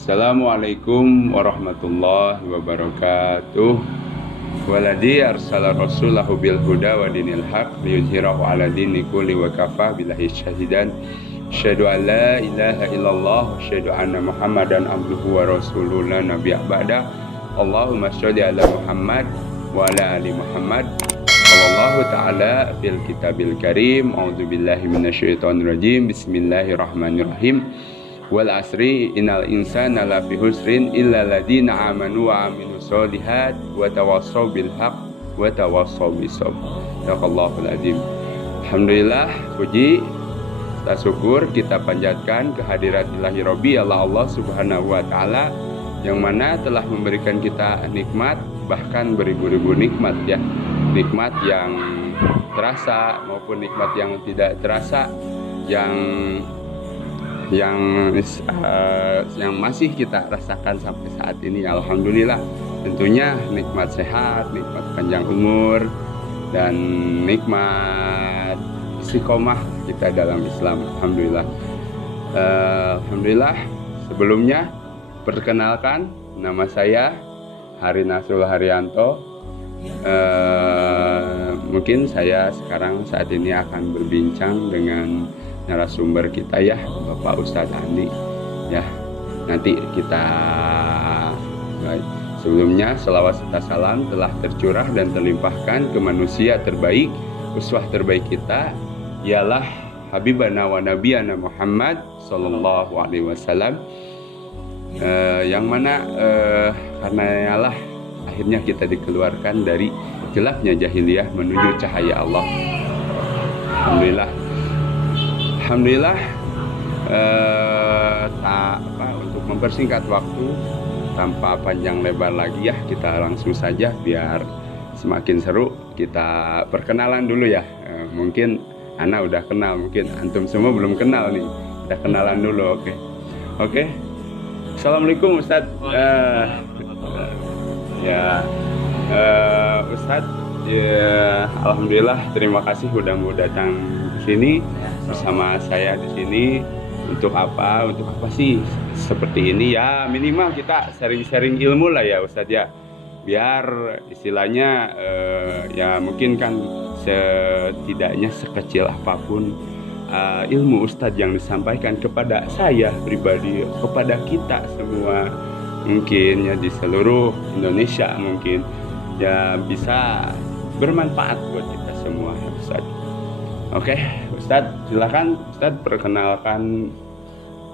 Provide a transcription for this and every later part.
Assalamualaikum warahmatullahi wabarakatuh. Waladhi arsala rasulahu bil huda wa dinil haq liyuzhirahu ala dini kulli wa kafah billahi syahidan. Asyhadu an la ilaha illallah wa asyhadu anna Muhammadan abduhu wa rasuluhu la nabiyya ba'da. Allahumma sholli ala Muhammad wa ala ali Muhammad. Sallallahu ta'ala fil kitabil karim. A'udzubillahi minasyaitonir rajim. Bismillahirrahmanirrahim. Wal asri innal insana lafi husrin illa ladina amanu wa amilus solihat wa tawassaw bil haq wa tawassaw bis sabr. Sadaqallahul azim. Alhamdulillah, puji serta syukur kita panjatkan kehadirat ilahi Rabbi Allah Subhanahu wa taala yang mana telah memberikan kita nikmat, bahkan beribu-ribu nikmat ya. Nikmat yang terasa maupun nikmat yang tidak terasa, yang masih kita rasakan sampai saat ini. Alhamdulillah, tentunya nikmat sehat, nikmat panjang umur, dan nikmat istiqomah kita dalam Islam. Alhamdulillah. Alhamdulillah. Sebelumnya perkenalkan, nama saya Hari Nasrul Haryanto. Mungkin saya saat ini akan berbincang dengan narasumber kita ya, Bapak Ustadz Andi ya. Nanti kita sebelumnya selawat serta salam telah tercurah dan terlimpahkan ke manusia terbaik, uswah terbaik kita ialah Habibana wa Nabiyana Muhammad sallallahu alaihi wasallam, yang mana karena ialah akhirnya kita dikeluarkan dari gelapnya jahiliyah menuju cahaya Allah. Alhamdulillah. Untuk mempersingkat waktu tanpa panjang lebar lagi ya, kita langsung saja biar semakin seru. Kita perkenalan dulu ya. Mungkin Ana udah kenal, mungkin antum semua belum kenal nih. Kita kenalan dulu, oke. Assalamualaikum Ustadz. Ustadz, ya, alhamdulillah, terima kasih udah mau datang ke sini bersama saya di sini. Untuk apa sih seperti ini ya? Minimal kita sharing-sharing ilmu lah ya Ustadz ya. Biar istilahnya ya mungkin kan setidaknya sekecil apapun ilmu Ustadz yang disampaikan kepada saya pribadi, kepada kita semua, mungkin ya di seluruh Indonesia, mungkin ya bisa bermanfaat buat kita semua ya Ustadz. Oke, Ustadz silakan Ustadz perkenalkan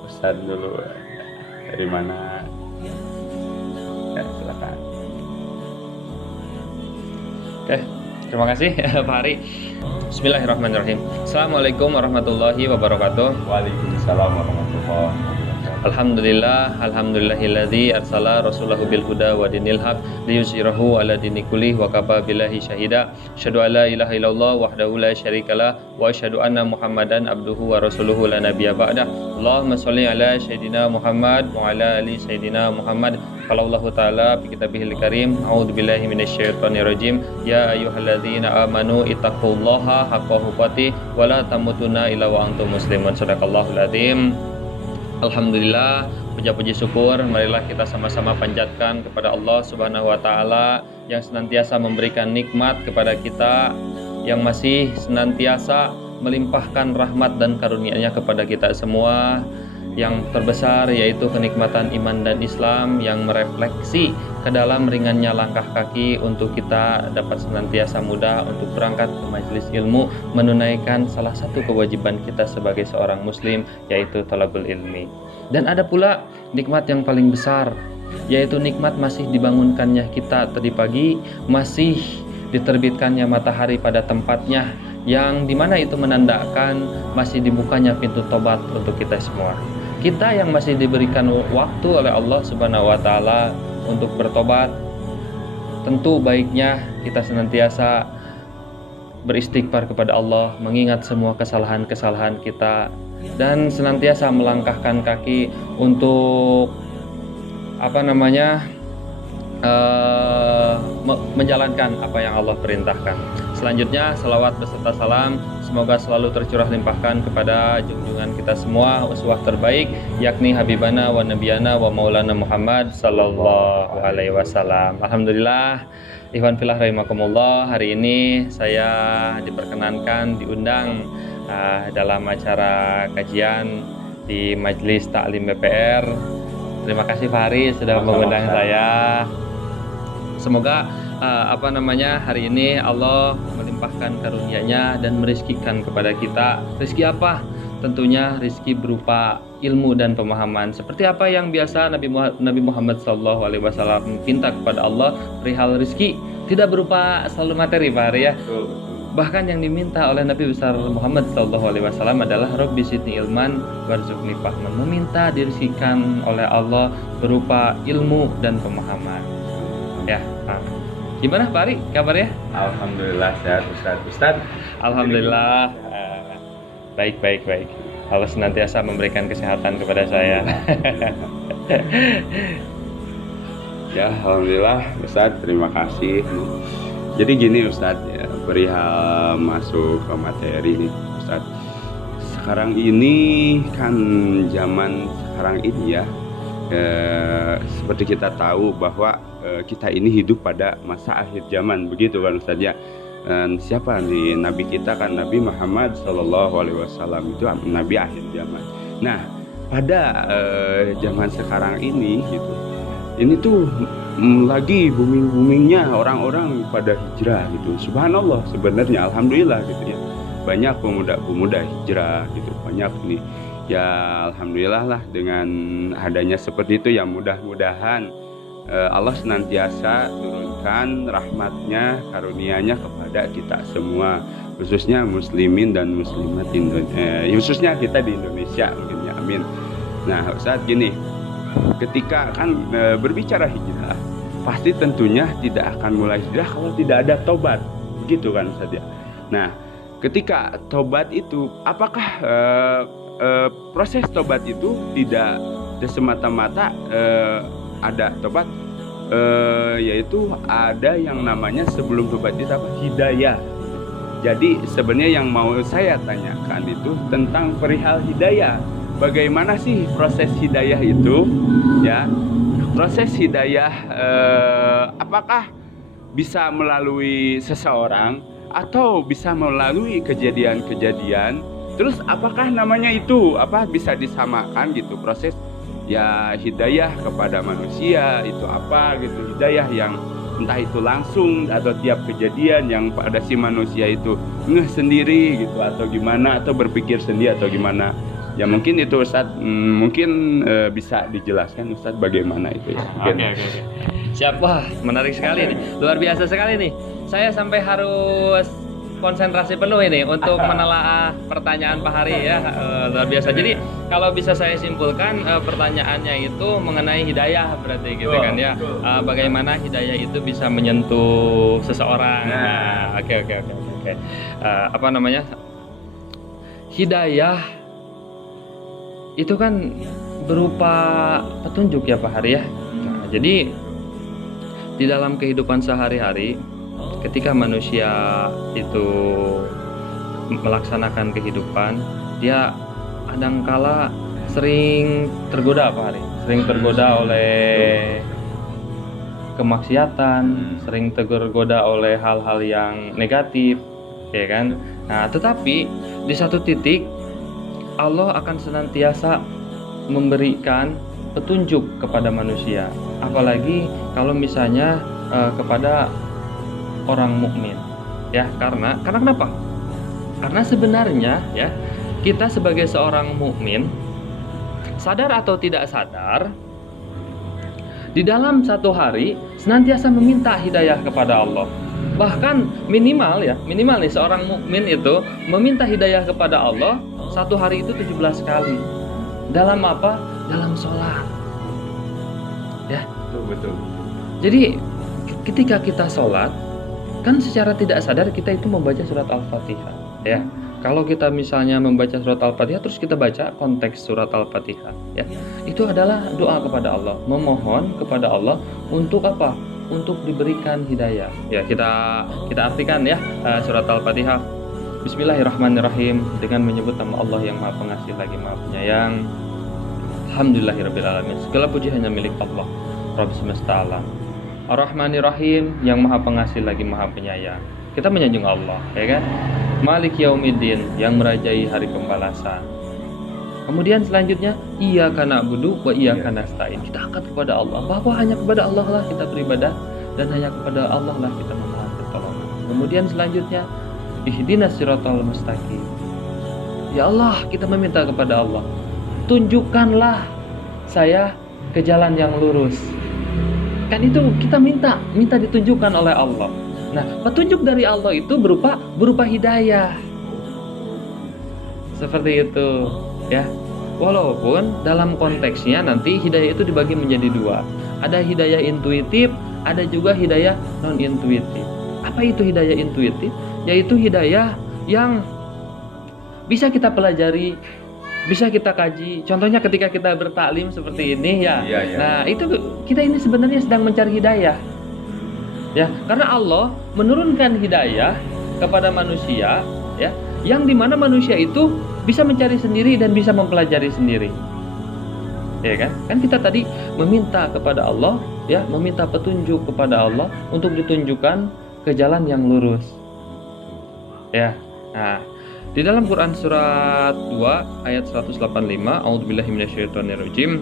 Ustadz dulu, dari mana ya, silakan. Oke, terima kasih Pak Hari. Bismillahirrahmanirrahim. Assalamualaikum warahmatullahi wabarakatuh. Waalaikumsalam warahmatullahi wabarakatuh. Alhamdulillahilladzi arsala rasulahu bil huda wa dinil haq liyuzhirahu ala dini kulli wa kafa billahi syahida. Asyhadu an la ilaha illallah wahdahu la syarikalah wa asyhadu anna Muhammadan abduhu wa rasuluhu la nabiyya ba'dah. Allahumma shalli ala sayyidina Muhammad wa ala ali sayyidina Muhammad. Qala Allah Ta'ala fi kitabihil karim, a'udzubillahi minasyaitonir rajim. Ya ayyuhalladzina amanu ittaqullaha haqqa tuqatih wa la tamutunna illa wa antum muslimun. Shadaqallahul azim. Alhamdulillah, puja-puji syukur marilah kita sama-sama panjatkan kepada Allah Subhanahu wa taala yang senantiasa memberikan nikmat kepada kita, yang masih senantiasa melimpahkan rahmat dan karunia-Nya kepada kita semua. Yang terbesar yaitu kenikmatan iman dan Islam yang merefleksi ke dalam ringannya langkah kaki untuk kita dapat senantiasa mudah untuk berangkat ke majelis ilmu, menunaikan salah satu kewajiban kita sebagai seorang muslim, yaitu thalabul ilmi. Dan ada pula nikmat yang paling besar, yaitu nikmat masih dibangunkannya kita tadi pagi, masih diterbitkannya matahari pada tempatnya, yang dimana itu menandakan masih dibukanya pintu tobat untuk kita semua. Kita yang masih diberikan waktu oleh Allah Subhanahu wa taala untuk bertobat, tentu baiknya kita senantiasa beristighfar kepada Allah, mengingat semua kesalahan-kesalahan kita, dan senantiasa melangkahkan kaki untuk menjalankan apa yang Allah perintahkan. Selanjutnya, salawat beserta salam semoga selalu tercurah limpahkan kepada junjungan kita semua uswah terbaik, yakni Habibana wa Nabiyana wa Maulana Muhammad sallallahu alaihi wasallam. Alhamdulillah, ikhwan fillah rahimakumullah, hari ini saya diperkenankan diundang dalam acara kajian di Majelis Taklim BPR. Terima kasih Pak Hari sudah mengundang saya. Semoga hari ini Allah melimpahkan karunia-Nya dan merizkikan kepada kita. Rizki apa? Tentunya rizki berupa ilmu dan pemahaman. Seperti apa yang biasa Nabi Muhammad SAW minta kepada Allah perihal rizki, tidak berupa selalu materi Pak Hari ya. Bahkan yang diminta oleh Nabi besar Muhammad SAW adalah Rabbi zidni ilman warzuqni fahman, meminta dirizkikan oleh Allah berupa ilmu dan pemahaman. Ya, gimana Pak Ari kabarnya? Alhamdulillah sehat Ustaz. Alhamdulillah, baik. Allah senantiasa memberikan kesehatan kepada saya. Ya, alhamdulillah Ustaz, terima kasih. Jadi gini Ustaz, ya, perihal masuk ke materi nih Ustaz. Sekarang ini kan zaman sekarang ini ya, seperti kita tahu bahwa kita ini hidup pada masa akhir zaman, begitu kan Ustaz ya. Siapa nih Nabi kita kan Nabi Muhammad SAW itu Nabi akhir zaman. Nah, pada zaman sekarang ini gitu, ini tuh lagi boomingnya orang-orang pada hijrah gitu. Subhanallah, sebenarnya alhamdulillah gitu ya. Banyak pemuda-pemuda hijrah gitu. Banyak nih. Ya alhamdulillah lah dengan adanya seperti itu ya, mudah-mudahan Allah senantiasa turunkan rahmatnya, karunia-Nya kepada kita semua, khususnya muslimin dan muslimat khususnya kita di Indonesia mungkin ya, amin. Nah Ustaz gini, ketika kan berbicara hijrah, pasti tentunya tidak akan mulai hijrah kalau tidak ada tobat, begitu kan Ustaz ya. Nah, ketika tobat itu, apakah proses tobat itu tidak semata-mata ada tobat, yaitu ada yang namanya sebelum tobat itu apa? Hidayah. Jadi sebenarnya yang mau saya tanyakan itu tentang perihal hidayah. Bagaimana sih proses hidayah itu ya? Proses hidayah apakah bisa melalui seseorang atau bisa melalui kejadian-kejadian? Terus apakah namanya itu bisa disamakan gitu proses ya hidayah kepada manusia itu apa gitu? Hidayah yang entah itu langsung atau tiap kejadian yang pada si manusia itu ngeh sendiri gitu, atau gimana, atau berpikir sendiri atau gimana? Ya mungkin itu Ustaz, mungkin bisa dijelaskan Ustaz bagaimana itu ya. Oke. Siapa? Menarik sekali nih, luar biasa sekali nih. Saya sampai harus konsentrasi penuh ini untuk menelaah pertanyaan Pak Hari ya, luar biasa. Jadi kalau bisa saya simpulkan, pertanyaannya itu mengenai hidayah berarti gitu kan ya. Bagaimana hidayah itu bisa menyentuh seseorang. Nah, oke. Hidayah itu kan berupa petunjuk ya Pak Hari ya. Nah, jadi di dalam kehidupan sehari-hari, ketika manusia itu melaksanakan kehidupan, dia kadangkala sering tergoda Pak Hari, sering tergoda oleh kemaksiatan, sering tergoda oleh hal-hal yang negatif, ya kan? Nah, tetapi di satu titik Allah akan senantiasa memberikan petunjuk kepada manusia, apalagi kalau misalnya kepada orang mukmin, ya. Karena kenapa? Karena sebenarnya ya, kita sebagai seorang mukmin, sadar atau tidak sadar, di dalam satu hari senantiasa meminta hidayah kepada Allah. Bahkan minimal nih seorang mukmin itu meminta hidayah kepada Allah satu hari itu 17 kali. Dalam apa? Dalam sholat. Ya, betul. Jadi ketika kita sholat, kan secara tidak sadar kita itu membaca surat Al-Fatihah, ya. Kalau kita misalnya membaca surat Al-Fatihah terus kita baca konteks surat Al-Fatihah, ya. Itu adalah doa kepada Allah, memohon kepada Allah untuk apa? Untuk diberikan hidayah. Ya, kita artikan ya surat Al-Fatihah. Bismillahirrahmanirrahim, dengan menyebut nama Allah yang Maha Pengasih lagi Maha Penyayang. Alhamdulillahirabbil alamin. Segala puji hanya milik Allah, Rabb semesta alam. Ar-Rahmanir-Rahim, yang Maha Pengasih lagi Maha Penyayang. Kita menyanjung Allah, ya kan? Malik Yaumiddin, yang merajai hari pembalasan. Kemudian selanjutnya, Iyyaka na'budu wa iyyaka nasta'in. Kita angkat kepada Allah, bahwa hanya kepada Allah lah kita beribadah dan hanya kepada Allah lah kita memohon pertolongan. Kemudian selanjutnya, Ihdinas siratal mustaqim. Ya Allah, kita meminta kepada Allah, tunjukkanlah saya ke jalan yang lurus. Kan itu kita minta ditunjukkan oleh Allah. Nah, petunjuk dari Allah itu berupa hidayah. Seperti itu, ya. Walaupun dalam konteksnya nanti hidayah itu dibagi menjadi dua. Ada hidayah intuitif, ada juga hidayah non intuitif. Apa itu hidayah intuitif? Yaitu hidayah yang bisa kita pelajari, bisa kita kaji. Contohnya ketika kita bertaklim seperti ini ya. Nah, itu kita ini sebenarnya sedang mencari hidayah. Ya, karena Allah menurunkan hidayah kepada manusia, ya, yang dimana manusia itu bisa mencari sendiri dan bisa mempelajari sendiri. Ya kan? Kan kita tadi meminta kepada Allah, ya, meminta petunjuk kepada Allah untuk ditunjukkan ke jalan yang lurus. Ya. Nah, di dalam Quran surat 2 ayat 185, A'udzubillahi minasyaitonirrajim.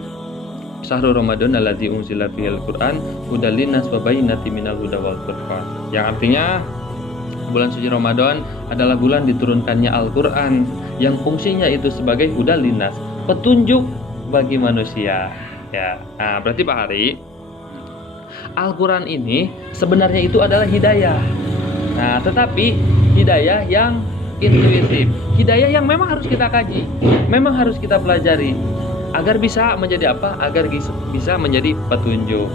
Syahrul Ramadan alladzi unzila fihil Qur'an hudal linnas wa bayyinatin minal huda wal furqan. Yang artinya bulan suci Ramadan adalah bulan diturunkannya Al-Qur'an yang fungsinya itu sebagai hudal linnas, petunjuk bagi manusia. Ya. Nah, berarti Pak Hari, Al-Qur'an ini sebenarnya itu adalah hidayah. Nah, tetapi hidayah yang intuitif, hidayah yang memang harus kita kaji, memang harus kita pelajari agar bisa menjadi apa? Agar bisa menjadi petunjuk.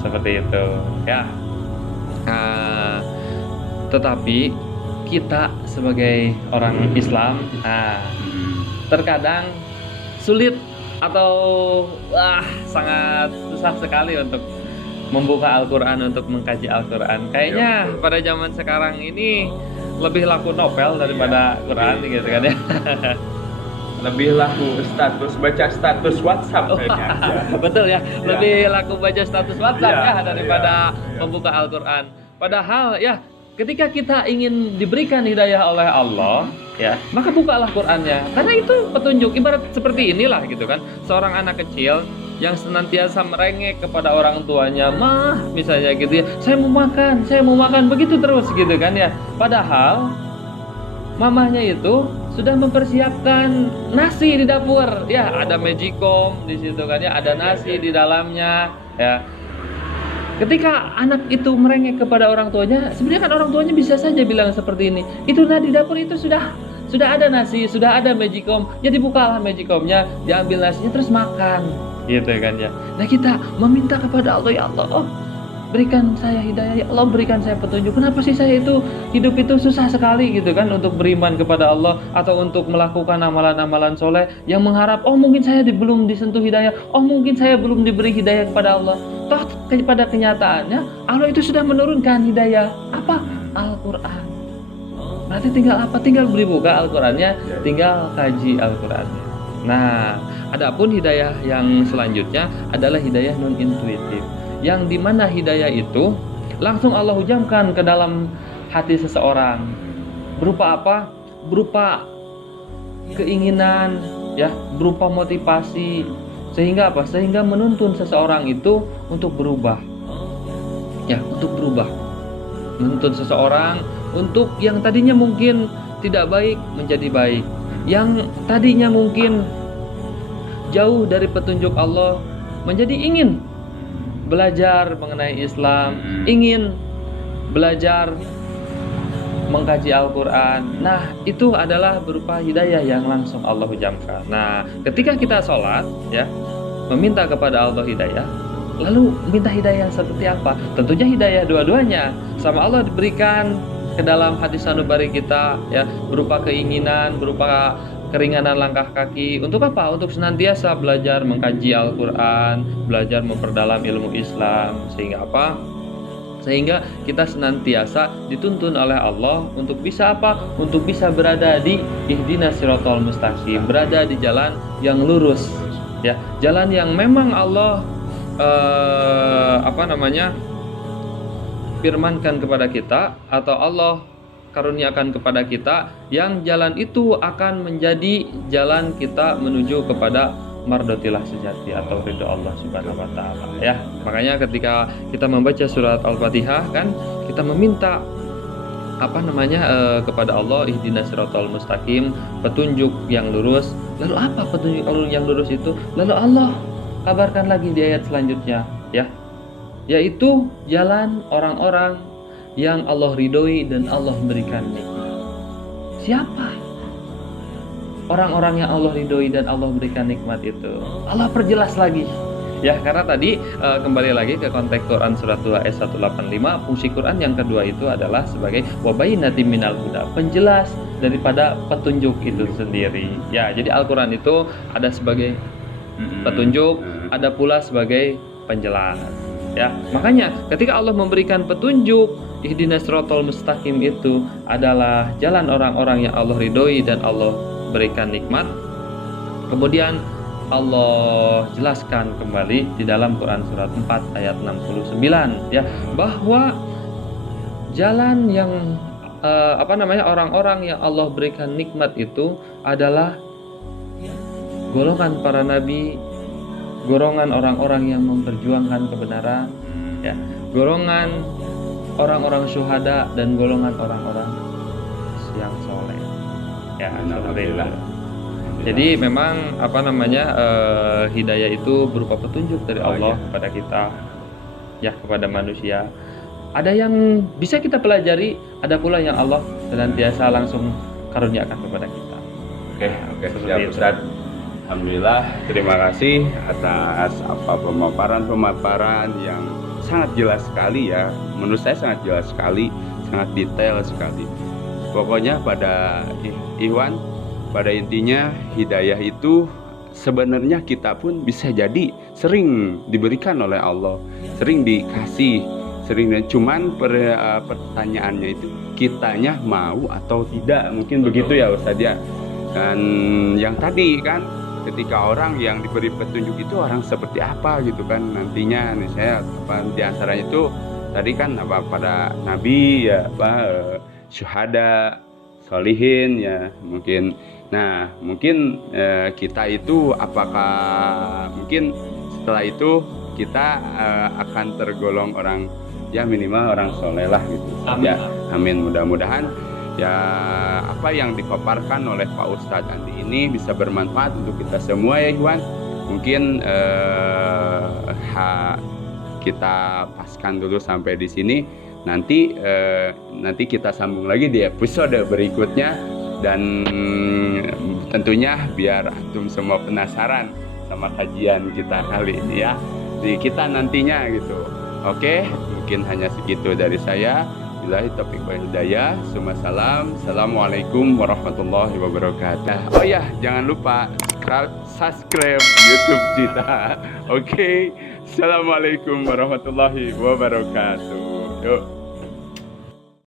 Seperti itu, ya. Tetapi kita sebagai orang Islam, terkadang sulit atau sangat susah sekali untuk membuka Al-Quran, untuk mengkaji Al-Quran. Kayaknya pada zaman sekarang ini lebih laku novel daripada Quran, gitu kan ya. Lebih laku baca status WhatsApp kayaknya. Betul ya, lebih laku baca status WhatsApp daripada membuka Al-Quran. Padahal ya, ketika kita ingin diberikan hidayah oleh Allah, ya, maka bukalah Qurannya. Karena itu petunjuk. Ibarat seperti inilah gitu kan, seorang anak kecil yang senantiasa merengek kepada orang tuanya, "Mah," misalnya gitu ya, saya mau makan, begitu terus gitu kan ya. Padahal mamahnya itu sudah mempersiapkan nasi di dapur, ya, ada magicom di situ kan ya, ada nasi di dalamnya, ya. Ketika anak itu merengek kepada orang tuanya, sebenarnya kan orang tuanya bisa saja bilang seperti ini, itu di dapur itu sudah ada nasi, sudah ada magicom, jadi bukalah magicomnya, diambil nasinya terus makan, gitu kan ya. Nah, kita meminta kepada Allah, ya Allah, berikan saya hidayah, ya Allah, berikan saya petunjuk. Kenapa sih saya itu hidup itu susah sekali gitu kan untuk beriman kepada Allah atau untuk melakukan amalan-amalan soleh yang mengharap, oh mungkin saya belum disentuh hidayah, oh mungkin saya belum diberi hidayah kepada Allah. Toh pada kenyataannya Allah itu sudah menurunkan hidayah, apa? Al-Quran. Berarti tinggal apa? Tinggal beri buka Al-Qurannya, tinggal kaji Al-Qurannya. Nah, adapun hidayah yang selanjutnya adalah hidayah non intuitif, yang dimana hidayah itu langsung Allah hujamkan ke dalam hati seseorang. Berupa apa? Berupa keinginan, ya, berupa motivasi, sehingga apa? Sehingga menuntun seseorang itu untuk berubah, ya, untuk berubah, menuntun seseorang untuk yang tadinya mungkin tidak baik menjadi baik, yang tadinya mungkin jauh dari petunjuk Allah menjadi ingin belajar mengenai Islam, ingin belajar mengkaji Al-Quran. Nah, itu adalah berupa hidayah yang langsung Allah hujamkan. Nah, ketika kita sholat, ya, meminta kepada Allah hidayah, lalu minta hidayah seperti apa? Tentunya hidayah dua-duanya sama Allah diberikan ke dalam hadis sanubari kita, ya, berupa keinginan, berupa keringanan langkah kaki. Untuk apa? Untuk senantiasa belajar mengkaji Al-Quran, belajar memperdalam ilmu Islam, sehingga apa? Sehingga kita senantiasa dituntun oleh Allah untuk bisa apa? Untuk bisa berada di ihdinas siratal mustaqim, berada di jalan yang lurus, ya, jalan yang memang Allah firmankan kepada kita, atau Allah karuniakan kepada kita, yang jalan itu akan menjadi jalan kita menuju kepada mardotilah sejati atau ridho Allah Subhanahu wa taala, ya. Makanya ketika kita membaca surat Al-Fatihah kan kita meminta kepada Allah ihdinas siratal mustaqim, petunjuk yang lurus. Lalu apa petunjuk yang lurus itu? Lalu Allah kabarkan lagi di ayat selanjutnya, ya, yaitu jalan orang-orang yang Allah ridhoi dan Allah berikan nikmat. Siapa orang-orang yang Allah ridhoi dan Allah berikan nikmat itu? Allah perjelas lagi, ya, karena tadi kembali lagi ke konteks Quran surat 2 ayat 185, fungsi Quran yang kedua itu adalah sebagai wabayyinatin minal huda, penjelas daripada petunjuk itu sendiri, ya. Jadi Al-Quran itu ada sebagai petunjuk, ada pula sebagai penjelas, ya. Makanya ketika Allah memberikan petunjuk ihdinas siratal mustaqim itu adalah jalan orang-orang yang Allah ridhoi dan Allah berikan nikmat. Kemudian Allah jelaskan kembali di dalam Quran surat 4 ayat 69, ya, bahwa jalan yang orang-orang yang Allah berikan nikmat itu adalah golongan para nabi, golongan orang-orang yang memperjuangkan kebenaran, ya, golongan orang-orang syuhada, dan golongan orang-orang yang soleh, ya. Alhamdulillah. Jadi memang hidayah itu berupa petunjuk dari Allah kepada kita, ya, kepada manusia. Ada yang bisa kita pelajari, ada pula yang Allah senantiasa langsung karuniakan kepada kita. Oke, siap Ustaz. Alhamdulillah, terima kasih atas pemaparan yang sangat jelas sekali, ya. Menurut saya sangat jelas sekali, sangat detail sekali. Pokoknya pada Ikhwan, pada intinya hidayah itu sebenarnya kita pun bisa jadi sering diberikan oleh Allah, sering dikasih, cuman pertanyaannya itu kitanya mau atau tidak, mungkin begitu ya Ustaz, ya. Dan yang tadi kan, ketika orang yang diberi petunjuk itu orang seperti apa gitu kan nantinya, nih saya di antaranya itu tadi kan pada nabi, ya, syuhada, solihin, ya, mungkin. Nah, mungkin kita itu apakah mungkin setelah itu kita akan tergolong orang, ya, minimal orang soleh lah gitu. Amin. Ya, amin. Mudah-mudahan ya apa yang dipaparkan oleh Pak Ustadz Andi ini bisa bermanfaat untuk kita semua, ya Ikhwan. Mungkin kita paskan dulu sampai di sini. Nanti kita sambung lagi di episode berikutnya. Dan tentunya biar antum semua penasaran sama kajian kita kali ini, ya. Jadi kita nantinya gitu. Oke, mungkin hanya segitu dari saya. Billahi taufiq wal hidayah. Assalamualaikum warahmatullahi wabarakatuh. Oh ya, jangan lupa subscribe YouTube kita. Oke. Assalamualaikum warahmatullahi wabarakatuh. Yuk.